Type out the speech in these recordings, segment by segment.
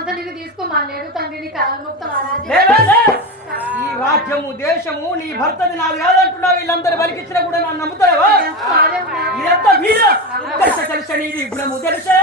అంతా నీకు తీసుకోమనలేదు తండ్రి నీ కాలం మొత్తం ఆ రాజ్యం. లే, లే, లే. ఈ రాజ్యము దేశము నీ భర్తది నాది కాదంటున్నావు వీళ్ళందరూ బలికిచ్చినా కూడా నన్ను నమ్ముతావా ఇదంతా వీర నీది గుణము తెలుసే.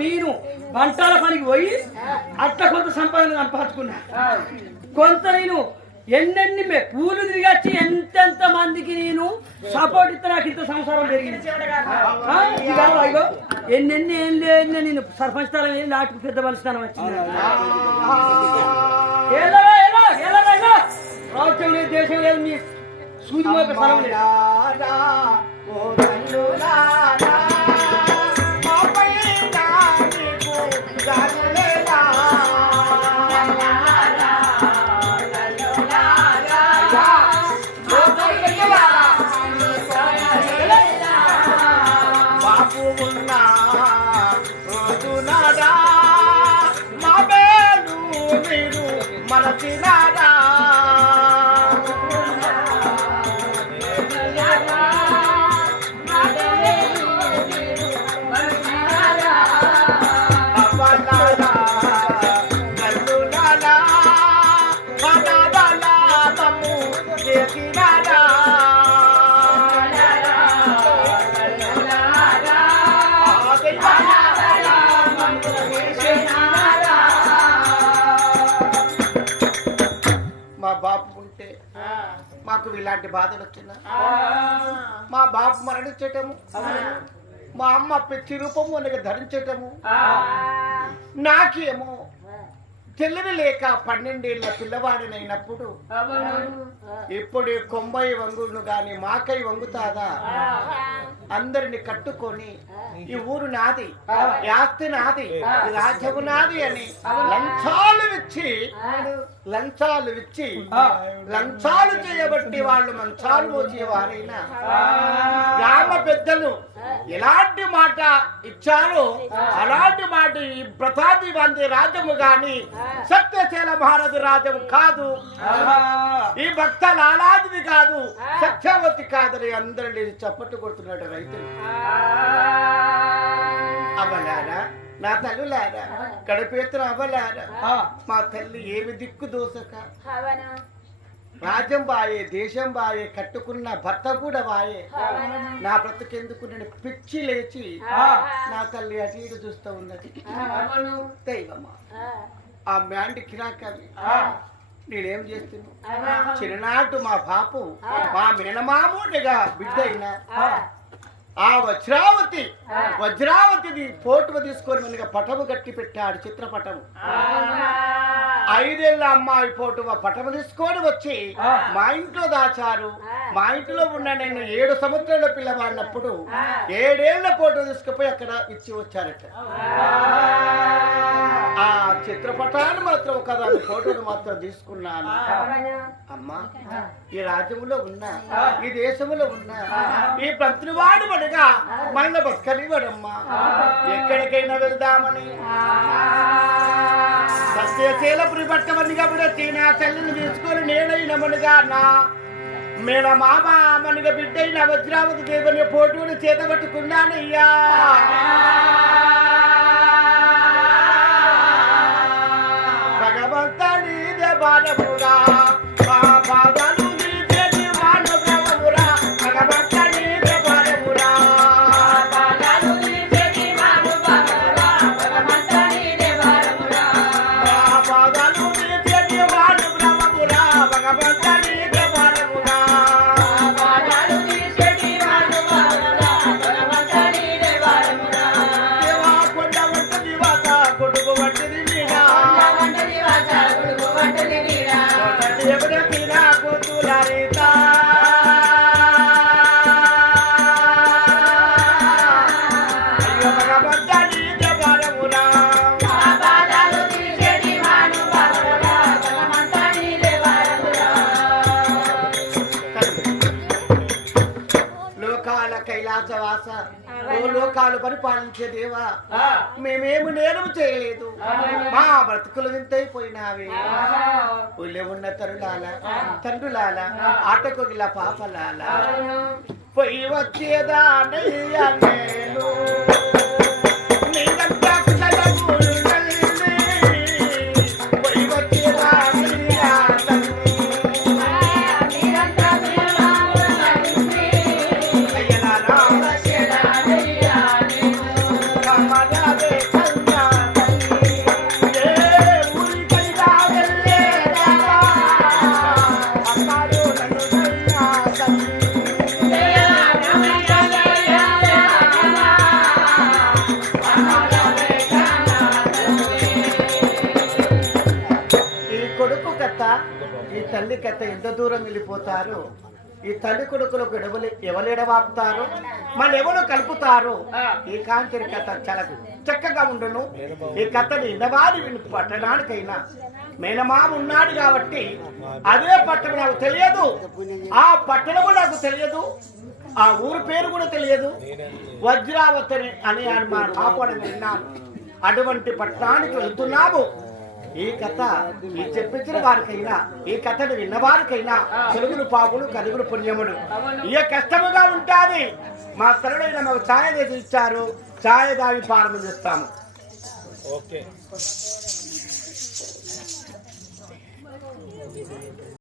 నేను వంటల పనికి పోయి అట్ట కొంత సంపాదన సంపాదించుకున్నా కొంత నేను ఎన్నెన్ని మె- పూలు తిరిగచ్చి ఎంతెంత మందికి నేను సపోర్ట్ ఇస్తే నాకు ఇంత సంసారం పెరిగింది. ఇగో ఎన్నెన్ని ఏం లేదు నేను సర్పంచ్ వెళ్ళి నాటుకు పెద్ద మనిషితనం వచ్చింది. రాజ్యం లేదు దేశం లేదు మీ సూది మోపే స్థలం లేదు. Happy మాకు ఇలాంటి బాధలు వచ్చినా మా బాపు మరణించటము. మా అమ్మ ప్రతి రూపము అనగా ధరించటము. నాకేమో తెలివి లేక పన్నెండేళ్ళ పిల్లవాడినైనప్పుడు ఇప్పుడు కొంబై వంగును గాని మాకై వంగుతాదా? అందరిని కట్టుకొని ఈ ఊరు నాది ఈ ఆస్తి నాది రాజ్యము నాది అని లంచాలు ఇచ్చి లంచాలు ఇచ్చి లంచాలు చేయబట్టి వాళ్ళు మంచాలు మోసేవారైనా గ్రామ పెద్దలు ఎలాంటి మాట ఇచ్చారో అలాంటి మాట ఈ ప్రతాది వంది రాజ్యము గాని సత్యశీల మహారాజు రాజ్యం కాదు. ఈ భక్త లాలాదిది కాదు సత్యవతి కాదని అందరినీ చప్పట్టు కొడుతున్నాడు రైతులు. అవ్వలారా నా తల్లులారా గడిపేతులు అవ్వలారా మా తల్లి ఏమి దిక్కు దోసక? రాజ్యం బాయే దేశం బాయే కట్టుకున్న భర్త కూడా బాయే నా బ్రతుకెందుకు నేను పిచ్చి లేచి నా తల్లి అటు ఇటు చూస్తూ ఉన్నది. దైవమా. ఆ. మ్యాండి కిరాకవి. నేనేం చేస్తున్నా? చిన్ననాటు మా బాపు మా మినమామూడిగా బిడ్డ అయినా ఆ వజ్రావతి వజ్రావతిది ఫోటో తీసుకొని మనకి పటము కట్టి పెట్టాడు చిత్రపటము. ఐదేళ్ళ అమ్మాయి ఫోటో పటము తీసుకొని వచ్చి మా ఇంట్లో దాచారు. మా ఇంట్లో ఉన్న నేను ఏడు సంవత్సరాల పిల్లవాడినప్పుడు ఏడేళ్ళ ఫోటో తీసుకుపోయి అక్కడ ఇచ్చి వచ్చారట. ఆ చిత్రపటాన్ని మాత్రం ఒక దాని ఫోటోను మాత్రం తీసుకున్నాను. అమ్మా ఈ రాజ్యములో ఉన్నా ఈ దేశంలో ఉన్నా ఈ ప్రతివాడు పడగా మన బతకనివ్వడమ్మా. ఎక్కడికైనా వెళ్దామని. సత్యశీలపురి పట్టమని కాబట్టి నా తల్లిని తీసుకొని నేనైనమనుగా నా మేడ మామ మనగా బిడ్డైన వజ్రావతి దేవుని ఫోటోని చేత Father. కైలాసవాస ఓ లోకాలు పరిపాలించే దేవా. మేమేమి నేరం చేయలేదు. మా బ్రతుకులు వింతైపోయినావి. ఊళ్ళో ఉన్న తరులాల తండ్రులాల ఆటకొగిల పాపలాల. పోయి వచ్చేదా నేను. நிலம் కథ ఈ తల్లి కథ ఎంత దూరం వెళ్ళిపోతారు? ఈ తల్లి కొడుకులకు ఎడవలు ఎవరెడవాపుతారు మన ఎవరు కలుపుతారు? ఈ కాంచరి కథ చాలా చక్కగా ఉండును. ఈ కథని ఇన్నవారి విని పట్టడానికైనా. మేనమామ ఉన్నాడు కాబట్టి అదే పట్టణం నాకు తెలియదు. ఆ పట్టణం నాకు తెలియదు. ఆ ఊరు పేరు కూడా తెలియదు. వజ్రావతి అని మా పాపని విన్నాను. అటువంటి పట్టణానికి వెళ్తున్నాము. ఈ కథ ఈ చెప్పించిన వారికైనా ఈ కథను విన్నవారికైనా తెలుగులు పాపులు కలుగులు పుణ్యములు. ఇక కష్టముగా ఉంటుంది. మా తరుడైన మాకు ఛాయ తెచ్చి ఇచ్చారు. ఛాయ దావి ప్రారంభిస్తాము ఓకే.